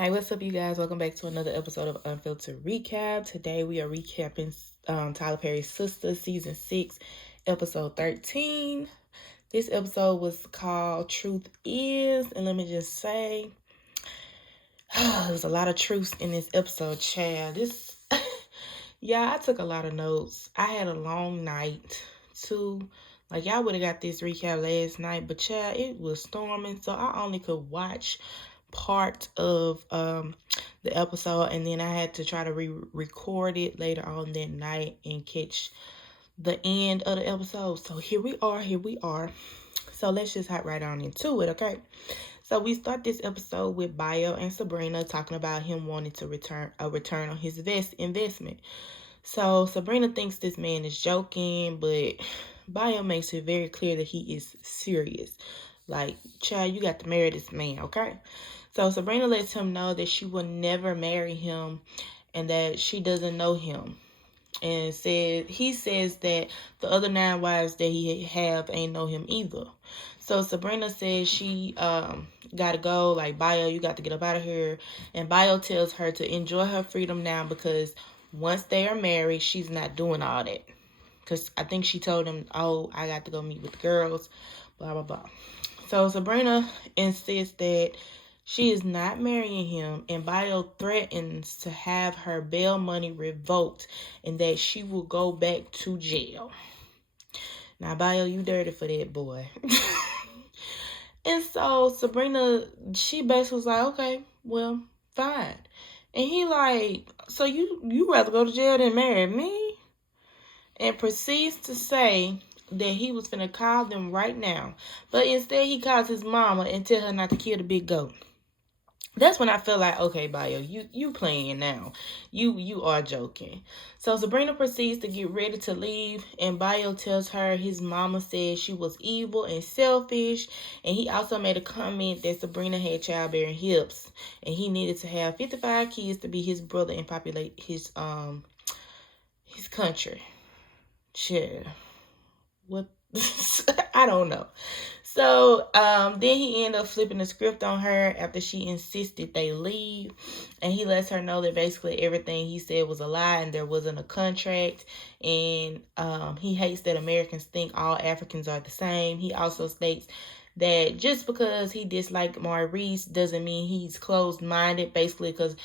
Hey, what's up, you guys? Welcome back to another episode of Unfiltered Recap. Today we are recapping Tyler Perry's Sistas Season 6, Episode 13. This episode was called Truth Is, and let me just say, there's a lot of truths in this episode, Chad. Yeah, I took a lot of notes. I had a long night, too. Like, y'all would have got this recap last night, but Chad, it was storming, so I only could watch part of the episode, and then I had to try to re-record it later on that night and catch the end of the episode. So here we are. So let's just hop right on into it, okay? So we start this episode with Bio and Sabrina talking about him wanting to return on his investment. So Sabrina thinks this man is joking, but Bio makes it very clear that he is serious. Like, child, you got to marry this man, okay? So Sabrina lets him know that she will never marry him and that she doesn't know him. And he says that the other 9 wives that he have ain't know him either. So Sabrina says she gotta go, like, Bio, you got to get up out of here. And Bio tells her to enjoy her freedom now because once they are married, she's not doing all that. Because I think she told him, oh, I got to go meet with the girls, blah, blah, blah. So Sabrina insists that she is not marrying him, and Bio threatens to have her bail money revoked and that she will go back to jail. Now, Bio, you dirty for that, boy. And so Sabrina, she basically was like, okay, well, fine. And he like, so you rather go to jail than marry me? And proceeds to say that he was finna call them right now. But instead he calls his mama and tell her not to kill the big goat. That's when I feel like, okay, Bio, you playing now. You are joking. So Sabrina proceeds to get ready to leave, and Bio tells her his mama said she was evil and selfish, and he also made a comment that Sabrina had childbearing hips, and he needed to have 55 kids to be his brother and populate his country. Shit. What? I don't know. So then he ended up flipping the script on her after she insisted they leave, and he lets her know that basically everything he said was a lie and there wasn't a contract, and he hates that Americans think all Africans are the same. He also states that just because he disliked Maurice doesn't mean he's closed-minded, basically because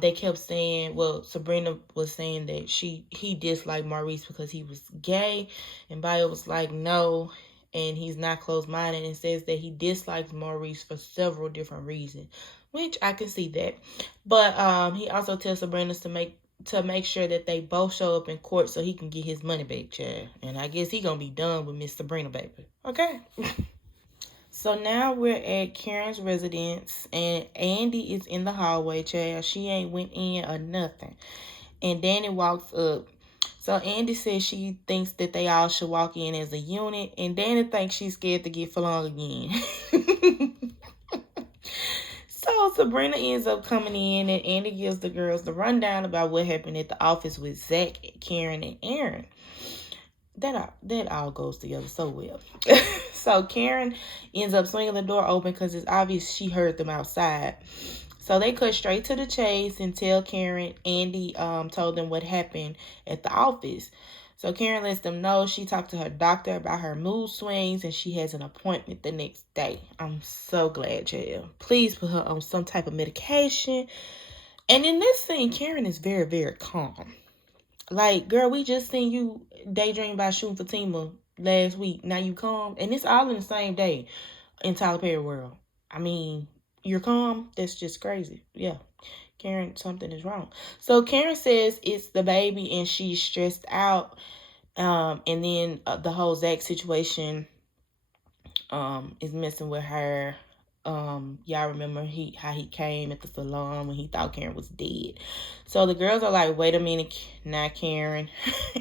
they kept saying, well, Sabrina was saying that he disliked Maurice because he was gay, and Bio was like, no, and he's not closed-minded, and says that he dislikes Maurice for several different reasons, which I can see that. But he also tells Sabrina to make sure that they both show up in court so he can get his money back, child. And I guess he gonna be done with Miss Sabrina, baby. Okay. So now we're at Karen's residence, and Andy is in the hallway, child. She ain't went in or nothing. And Danny walks up. So Andy says she thinks that they all should walk in as a unit, and Danny thinks she's scared to get flung again. So Sabrina ends up coming in, and Andy gives the girls the rundown about what happened at the office with Zach, Karen, and Aaron. That all goes together so well. So Karen ends up swinging the door open because it's obvious she heard them outside. So they cut straight to the chase and tell Karen Andy told them what happened at the office. So Karen lets them know she talked to her doctor about her mood swings and she has an appointment the next day. I'm so glad, JL. Please put her on some type of medication. And in this scene, Karen is very, very calm. Like, girl, we just seen you daydream about shooting Fatima last week. Now you calm. And it's all in the same day in Tyler Perry world. I mean, you're calm? That's just crazy. Yeah. Karen, something is wrong. So Karen says it's the baby and she's stressed out. And then the whole Zach situation is messing with her. Y'all remember how he came at the salon when he thought Karen was dead. So the girls are like, wait a minute, not Karen.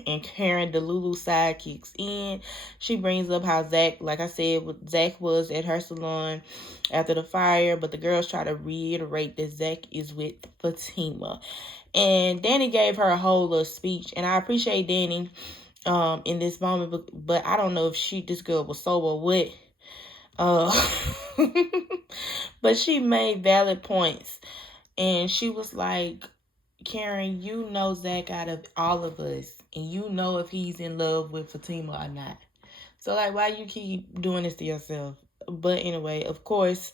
And Karen, the Lulu side, kicks in. She brings up how Zach, like I said, Zach was at her salon after the fire, but the girls try to reiterate that Zach is with Fatima. And Danny gave her a whole little speech, and I appreciate Danny in this moment, but I don't know if this girl was sober or what. But she made valid points. And she was like, Karen, you know Zach out of all of us, and you know if he's in love with Fatima or not. So, like, why you keep doing this to yourself? But anyway, of course,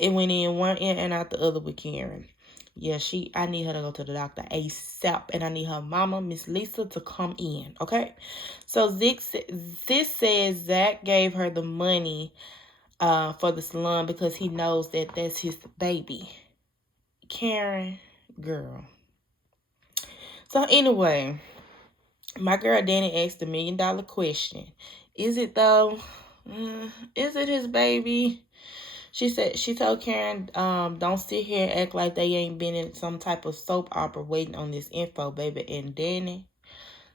it went in one ear and out the other with Karen. Yeah, I need her to go to the doctor ASAP, and I need her mama, Miss Lisa, to come in, okay? So, Sis says Zach gave her the money for the salon because he knows that that's his baby. Karen, girl. So, anyway, my girl Danny asked $1,000,000 question. Is it though? Is it his baby? She told Karen, don't sit here and act like they ain't been in some type of soap opera waiting on this info, baby. And Danny,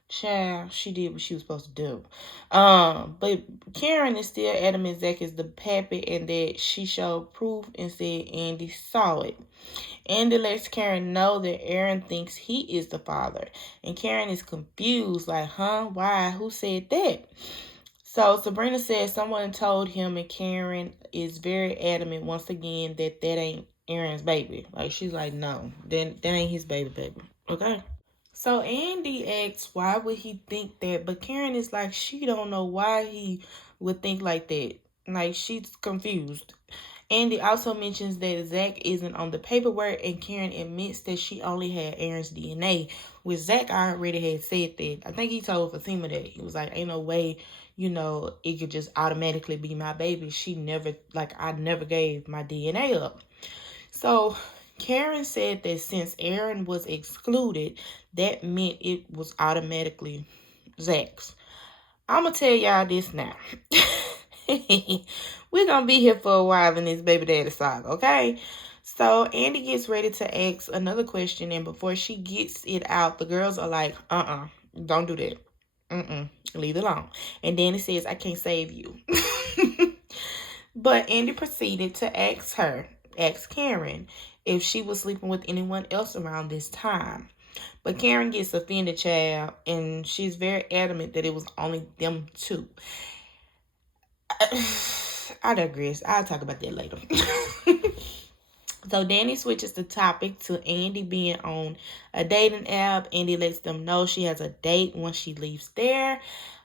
child, she did what she was supposed to do. But Karen is still adamant Zach is the pappy and that she showed proof and said Andy saw it. Andy lets Karen know that Aaron thinks he is the father. And Karen is confused, like, huh? Why? Who said that? So Sabrina says someone told him, and Karen is very adamant once again that ain't Aaron's baby. Like, she's like, no, that ain't his baby. Okay? So Andy asks, why would he think that? But Karen is like, she don't know why he would think like that. Like, she's confused. Andy also mentions that Zach isn't on the paperwork, and Karen admits that she only had Aaron's DNA, which Zach already had said that. I think he told Fatima that. He was like, ain't no way, it could just automatically be my baby. I never gave my DNA up. So Karen said that since Aaron was excluded, that meant it was automatically Zach's. I'm going to tell y'all this now. We're going to be here for a while in this baby daddy saga, okay? So Andy gets ready to ask another question, and before she gets it out, the girls are like, don't do that. Leave it alone. And Danny says, I can't save you. But Andy proceeded to ask Karen, if she was sleeping with anyone else around this time. But Karen gets offended, child, and she's very adamant that it was only them two. I digress. I'll talk about that later. So Danny switches the topic to Andy being on a dating app. Andy lets them know she has a date once she leaves there.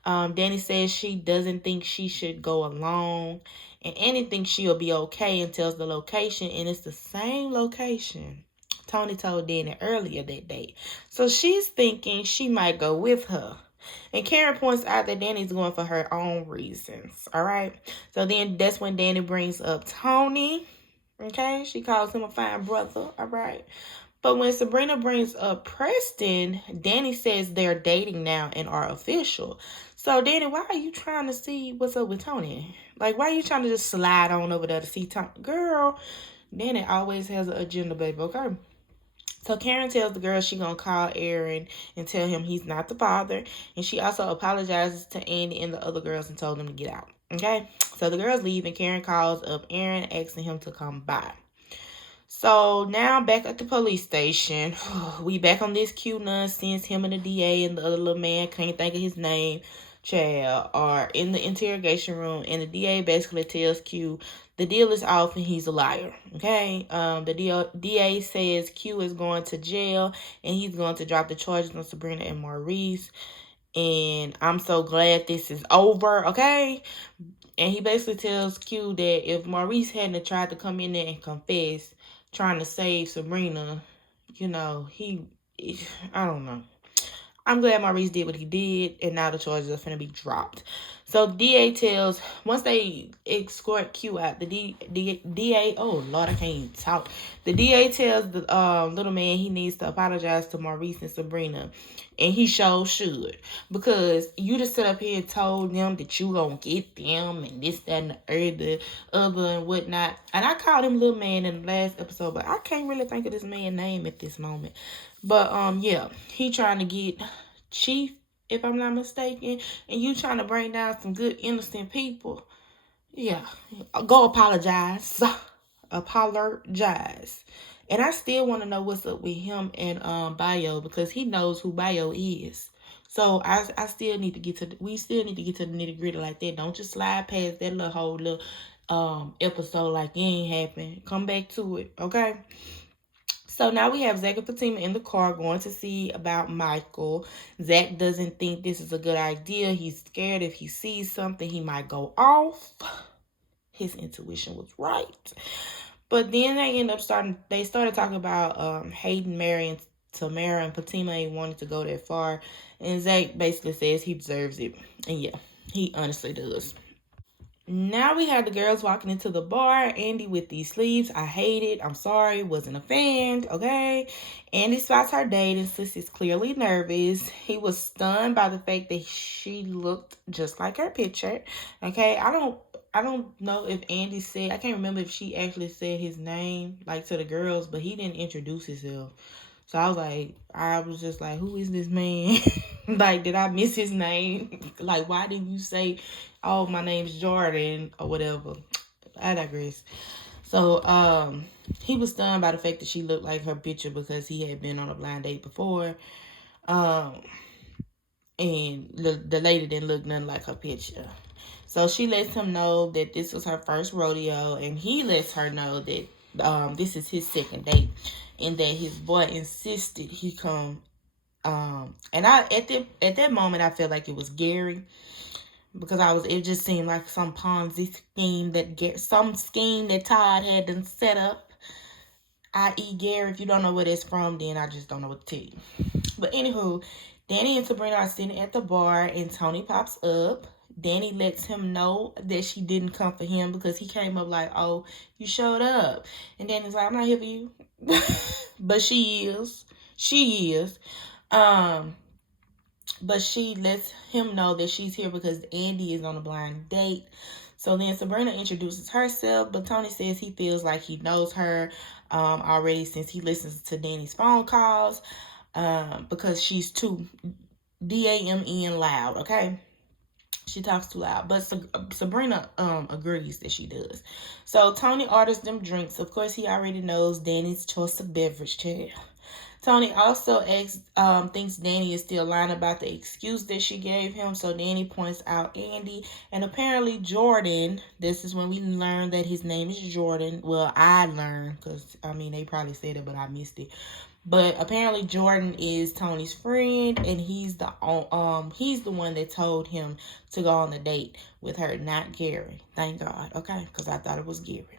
Danny says she doesn't think she should go alone. And Andy thinks she'll be okay and tells the location. And it's the same location Tony told Danny earlier that day. So she's thinking she might go with her. And Karen points out that Danny's going for her own reasons. All right. So then that's when Danny brings up Tony. Okay. She calls him a fine brother. All right. But when Sabrina brings up Preston, Danny says they're dating now and are official. So, Danny, why are you trying to see what's up with Tony? Like, why are you trying to just slide on over there to see Tony? Girl, Danny always has an agenda, baby, okay? So Karen tells the girl she gonna call Aaron and tell him he's not the father. And she also apologizes to Andy and the other girls and told them to get out. Okay? So the girls leave and Karen calls up Aaron asking him to come by. So now back at the police station. We back on this Q nonsense. Him and the DA and the other little man, can't think of his name, child, are in the interrogation room. And the DA basically tells Q the deal is off and he's a liar. Okay? The DA says Q is going to jail and he's going to drop the charges on Sabrina and Maurice. And I'm so glad this is over. Okay? And he basically tells Q that if Maurice hadn't tried to come in there and confess, trying to save Sabrina, I don't know. I'm glad Maurice did what he did, and now the charges are finna be dropped. So DA tells, once they escort Q out, the DA, oh Lord, I can't even talk. The DA tells the little man he needs to apologize to Maurice and Sabrina, and he sure should, because you just sit up here and told them that you gonna get them and this, that, and the other and whatnot. And I called him little man in the last episode, but I can't really think of this man's name at this moment. But yeah, he trying to get Chief, if I'm not mistaken, and you trying to bring down some good innocent people. Yeah, go apologize. Apologize. And I still want to know what's up with him and Bio, because he knows who Bio is. So I still need to get to we still need to get to the nitty gritty like that. Don't just slide past that little whole little episode like it ain't happened. Come back to it, okay? So now we have Zach and Fatima in the car going to see about Michael. Zach doesn't think this is a good idea. He's scared if he sees something, he might go off. His intuition was right. But then they started talking about Hayden marrying Tamara, and Fatima ain't wanted to go that far. And Zach basically says he deserves it. And yeah, he honestly does. Now we have the girls walking into the bar. Andy with these sleeves. I hate it. I'm sorry. Wasn't a fan. Okay. Andy spots her date and Sis is clearly nervous. He was stunned by the fact that she looked just like her picture. Okay. I don't know if Andy said, I can't remember if she actually said his name like to the girls, but he didn't introduce himself. So I was just like, who is this man? Like, did I miss his name? Like, why didn't you say, oh, my name's Jordan or whatever? I digress. So, he was stunned by the fact that she looked like her picture because he had been on a blind date before. And the lady didn't look nothing like her picture. So she lets him know that this was her first rodeo, and he lets her know that this is his second date, and that his boy insisted he come. And at that moment I felt like it was Gary, because it just seemed like some Ponzi scheme that Todd had done set up. I.e. Gary, if you don't know where that's from, then I just don't know what to tell you. But anywho, Danny and Sabrina are sitting at the bar, and Tony pops up. Danny lets him know that she didn't come for him because he came up like, oh, you showed up. And Danny's like, I'm not here for you. But she is. She is. But she lets him know that she's here because Andy is on a blind date. So then Sabrina introduces herself, but Tony says he feels like he knows her already since he listens to Danny's phone calls because she's too D-A-M-E loud, okay? She talks too loud, but Sabrina agrees that she does. So Tony orders them drinks. Of course, he already knows Danny's choice of beverage. Tony also thinks Danny is still lying about the excuse that she gave him. So Danny points out Andy, and apparently Jordan. This is when we learn that his name is Jordan. Well, I learned because they probably said it, but I missed it. But apparently Jordan is Tony's friend, and he's the one that told him to go on a date with her, not Gary. Thank God, okay? Because I thought it was Gary.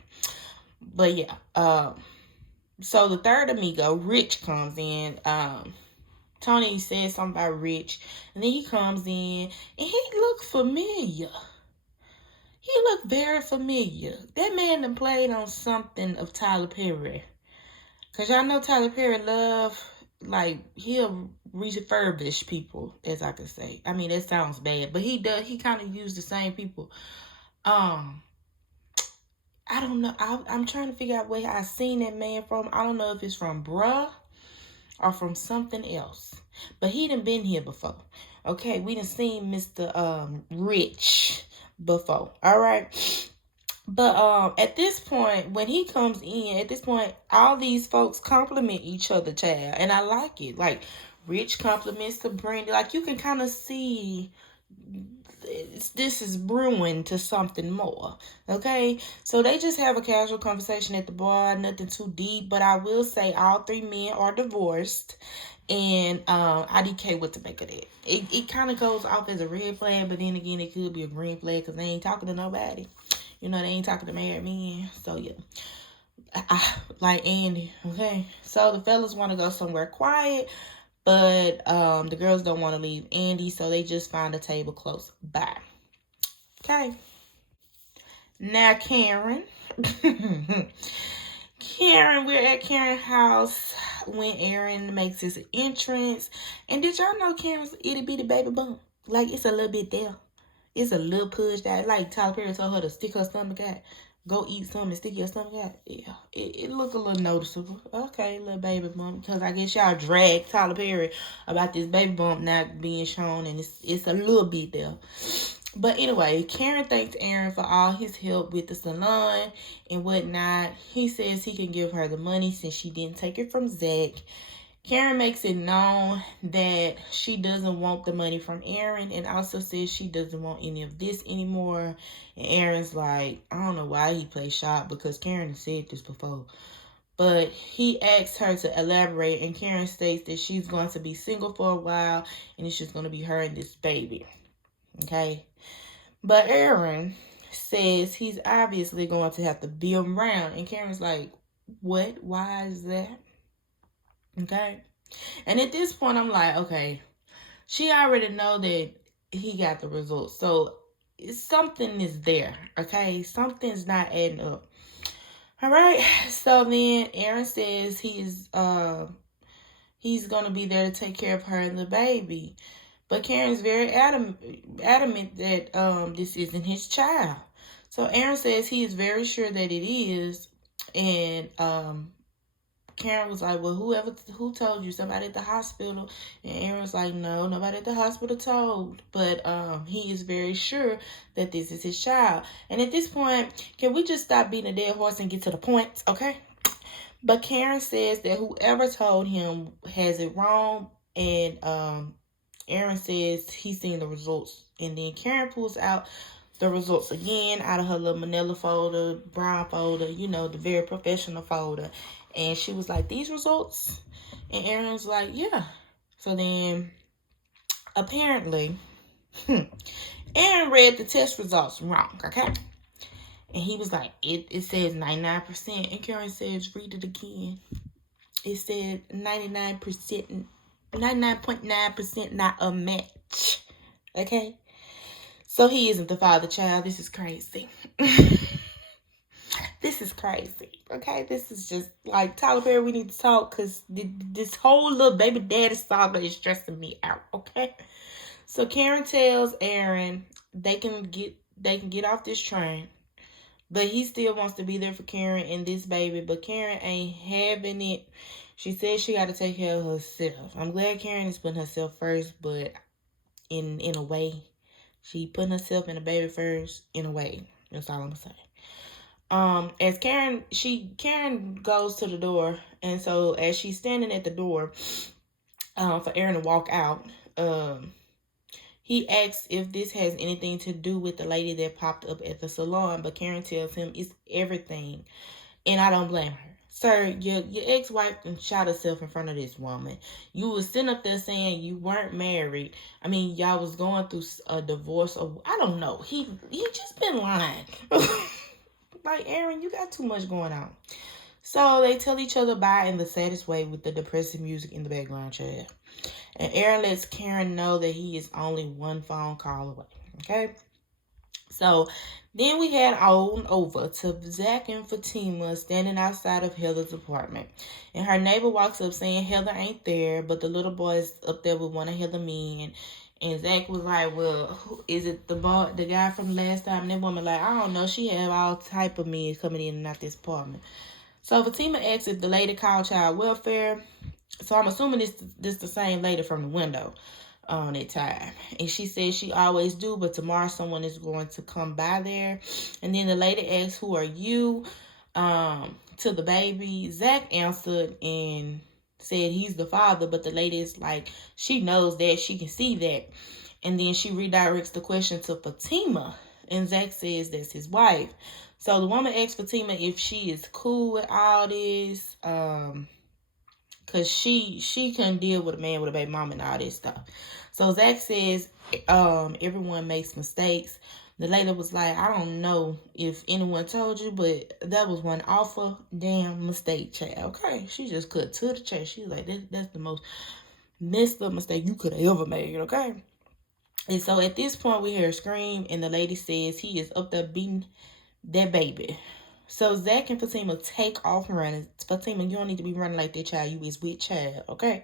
But yeah, so the third amigo, Rich, comes in. Tony says something about Rich, and then he comes in, and he looked familiar. He looked very familiar. That man done played on something of Tyler Perry. Because y'all know Tyler Perry he'll refurbish people, as I could say. That sounds bad, but he does. He kind of used the same people. I don't know. I'm trying to figure out where I seen that man from. I don't know if it's from Bruh or from something else. But he done been here before. Okay, we done seen Mr. Rich before. All right. But at this point, when he comes in, all these folks compliment each other, child. And I like it. Like, Rich compliments Sabrina. Like, you can kind of see this is brewing to something more. Okay? So they just have a casual conversation at the bar. Nothing too deep. But I will say all three men are divorced. And I didn't care what to make of that. It kind of goes off as a red flag. But then again, it could be a green flag because they ain't talking to nobody. They ain't talking to married men. So, yeah. I like Andy, okay? So, the fellas want to go somewhere quiet, but the girls don't want to leave Andy, so they just find a table close by. Okay. Now, Karen. We're at Karen's house when Aaron makes his entrance. And did y'all know Karen's itty-bitty baby bump? Like, it's a little bit there. It's a little push that, like Tyler Perry told her to stick her stomach out. Go eat something and stick your stomach out. Yeah, it looked a little noticeable. Okay, little baby bump. Because I guess y'all dragged Tyler Perry about this baby bump not being shown. And it's a little bit there. But anyway, Karen thanks Aaron for all his help with the salon and whatnot. He says he can give her the money since she didn't take it from Zach. Karen makes it known that she doesn't want the money from Aaron, and also says she doesn't want any of this anymore. And Aaron's like, I don't know why he plays shop, because Karen said this before. But he asked her to elaborate, and Karen states that she's going to be single for a while, and it's just going to be her and this baby. Okay? But Aaron says he's obviously going to have to be around, and Karen's like, what? Why is that? Okay? And at this point, I'm like, okay, she already know that he got the results. So something is there, okay? Something's not adding up. All right. So then Aaron says he's gonna be there to take care of her and the baby. But Karen's very adamant that this isn't his child. So Aaron says he is very sure that it is. And Karen was like, well, who told you? Somebody at the hospital? And Aaron was like, no, nobody at the hospital told. But he is very sure that this is his child. And at this point, can we just stop beating a dead horse and get to the point, okay? But Karen says that whoever told him has it wrong. And Aaron says he's seen the results. And then Karen pulls out the results again out of her little manila folder, brown folder, the very professional folder. And she was like, these results? And Aaron's like, yeah. So then, apparently, Aaron read the test results wrong, okay? And he was like, it says 99%. And Karen says, read it again. It said 99%, 99.9% not a match, okay? So he isn't the father child. This is crazy. This is crazy, okay? This is just like, Tyler Perry, we need to talk, because this whole little baby daddy saga is stressing me out, okay? So Karen tells Aaron they can get off this train, but he still wants to be there for Karen and this baby, but Karen ain't having it. She says she got to take care of herself. I'm glad Karen is putting herself first, but in a way, she putting herself and the baby first in a way. That's all I'm gonna say. As Karen goes to the door, and so as she's standing at the door, for Aaron to walk out, he asks if this has anything to do with the lady that popped up at the salon, but Karen tells him it's everything, and I don't blame her. Sir, your ex-wife shot herself in front of this woman. You was sitting up there saying you weren't married. I mean, y'all was going through a divorce, or I don't know. He just been lying. Like, Aaron, you got too much going on. So they tell each other bye in the saddest way with the depressing music in the background, child. And Aaron lets Karen know that he is only one phone call away. Okay? So then we head on over to Zach and Fatima standing outside of Heather's apartment. And her neighbor walks up saying Heather ain't there, but the little boy is up there with one of Heather's men. And Zach was like, well, is it the guy from last time? And that woman like, I don't know. She had all type of men coming in and out this apartment. So Fatima asks if the lady called child welfare. So I'm assuming this the same lady from the window on that time. And she says she always do, but tomorrow someone is going to come by there. And then the lady asks, who are you? To the baby. Zach answered and said he's the father, but the lady is like, she knows that, she can see that. And then she redirects the question to Fatima, and Zach says that's his wife. So the woman asks Fatima if she is cool with all this, because she couldn't deal with a man with a baby mama and all this stuff. So Zach says everyone makes mistakes. The lady was like, I don't know if anyone told you, but that was one awful damn mistake, child. Okay, she just cut to the chase. She's like, that's the most messed up mistake you could have ever made, okay? And so at this point, we hear a scream, and the lady says he is up there beating that baby. So Zach and Fatima take off running. Fatima, you don't need to be running like that, child. You is with child, okay?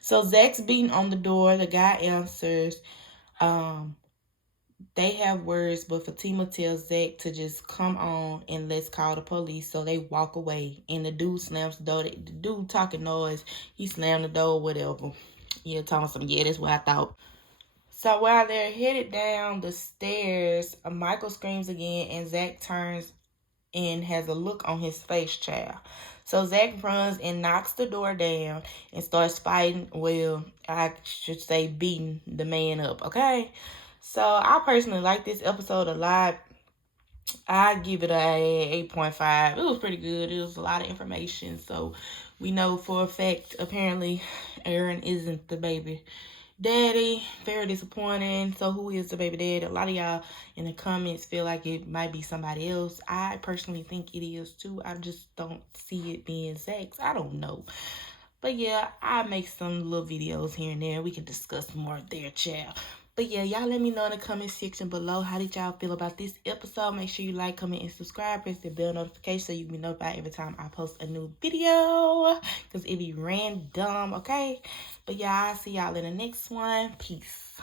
So Zach's beating on the door. The guy answers. They have words, but Fatima tells Zach to just come on and let's call the police. So they walk away, and the dude slams the door. The dude talking noise. He slammed the door, whatever. Yeah, telling some, yeah, that's what I thought. So while they're headed down the stairs, Michael screams again, and Zach turns and has a look on his face, child. So Zach runs and knocks the door down and starts fighting. Well, I should say beating the man up, okay? So I personally like this episode a lot. I give it a 8.5. It was pretty good. It was a lot of information. So we know for a fact, apparently, Aaron isn't the baby daddy. Very disappointing. So who is the baby daddy? A lot of y'all in the comments feel like it might be somebody else. I personally think it is too. I just don't see it being Zach's. I don't know. But yeah, I make some little videos here and there. We can discuss more there, child. But yeah, y'all let me know in the comment section below. How did y'all feel about this episode? Make sure you like, comment, and subscribe. Press the bell notification so you can be notified every time I post a new video. Because it be random, okay? But yeah, I'll see y'all in the next one. Peace.